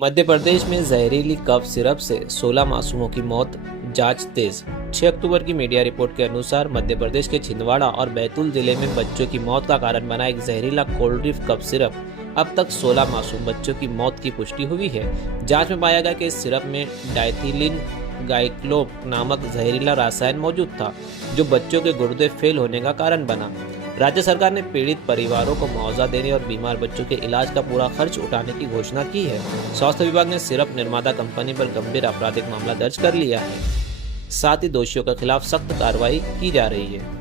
मध्य प्रदेश में जहरीली cough syrup से 16 मासूमों की मौत, जांच तेज। 6 अक्टूबर की मीडिया रिपोर्ट के अनुसार मध्य प्रदेश के छिंदवाड़ा और बैतूल जिले में बच्चों की मौत का कारण बना एक जहरीला कोल्ड ड्रिंक कफ सिरप। अब तक 16 मासूम बच्चों की मौत की पुष्टि हुई है। जांच में पाया गया कि इस सिरप में डाइथिलिन गाइक्लोप नामक जहरीला रसायन मौजूद था, जो बच्चों के गुर्दे फेल होने का कारण बना। राज्य सरकार ने पीड़ित परिवारों को मुआवजा देने और बीमार बच्चों के इलाज का पूरा खर्च उठाने की घोषणा की है। स्वास्थ्य विभाग ने सिरप निर्माता कंपनी पर गंभीर आपराधिक मामला दर्ज कर लिया है। साथ ही दोषियों के खिलाफ सख्त कार्रवाई की जा रही है।